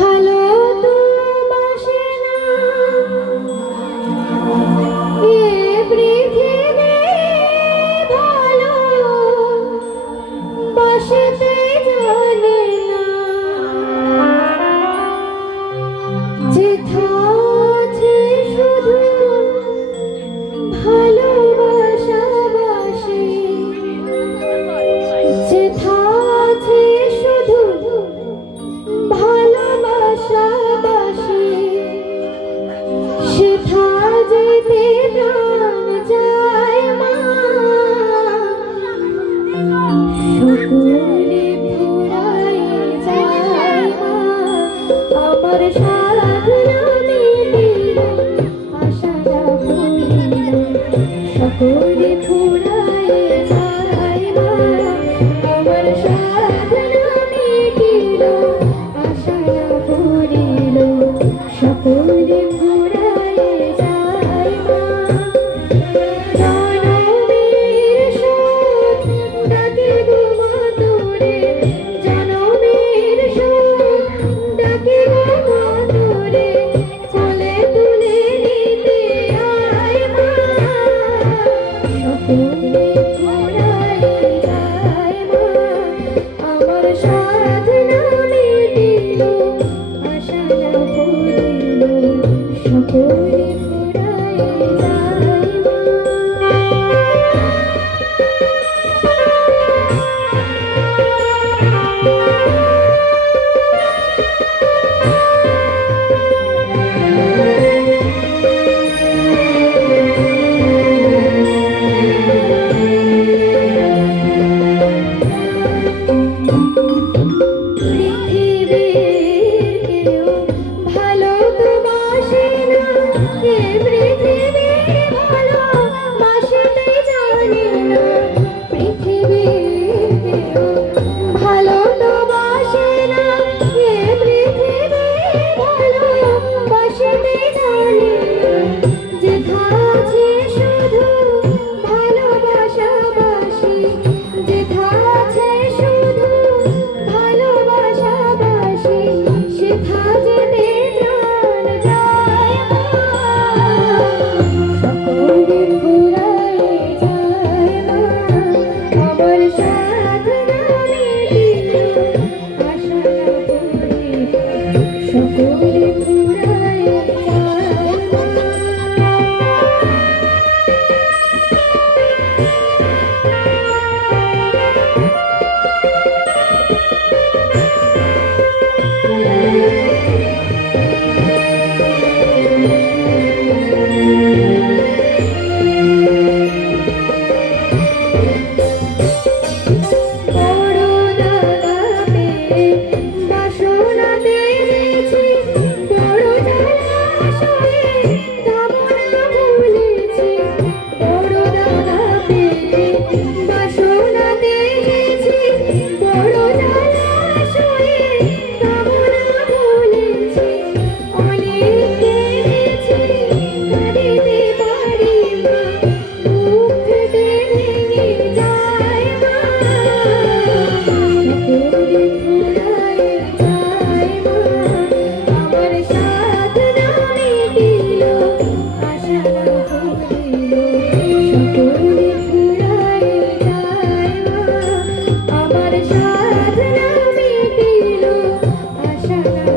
ভালো তো বাসে না এ পৃথিবী, ভালো বাসতে জানে না যেথা আছে শুধু ভালোবাসা বাসে, যেথা আছে শুধু ভালোবাসা বাসে, সেথা যেতে প্রাণ যায় মা। সকলে ফুরায় যায় মা, আমার সাধনা মিটিল, আশাটা ভুলিল। সকলে ফুরায় যায় মা, আমার সাধনা মিটিল, আশাটা ভুলিল। সকলে ফুরায় যায় মা। জনমের সুখ ডাকে গো মা তোরে, জনমের সুখ ডাকে গো মা তোরে, কোলে তুলে নিতে আয় মা। সকলে ফুরায় যায় মা, আমার সাধনা মিটিল, আশা না ভুলিল। সকলে ফুরায় যায় মা। পৃথিবীর কেউ ভালো তো বাসে না এ পৃথিবী, ভালো বাসতে জানে না। পৃথিবীর কেউ ভালো তো বাসে না এ পৃথিবী, ভালো বাসতে জানে না। যেথা আছে শুধু ভালোবাসা বাসে, যেথা আছে শুধু ভালোবাসা বাসে, সেথা যেতে প্রাণ যায় মা। সকলে ফুরায় যায় মা, আমার সাধনা মিটিল, আশা না ভুলিল। সকলে ফুরায় যায় মা। বড় দাদা পেয়ে বাসনা দিয়েছি, বড় জলাশয়ে কামনা ভুলেছি। বড় দাদা পেয়ে বাসনা দিয়েছি, বড় জলাশয়ে কামনা ভুলেছি। অনেক কেঁদেছি, কাঁদিতে পারি মা, বুক ফেটে ভেঙে যায় মা। সকলে ফুরায় যায় মা, আমার সাধনা মিটিল, আশা না ভুলিল। সকলে ফুরায় যায় মা, আমার সাধনা মিটিল, আশা না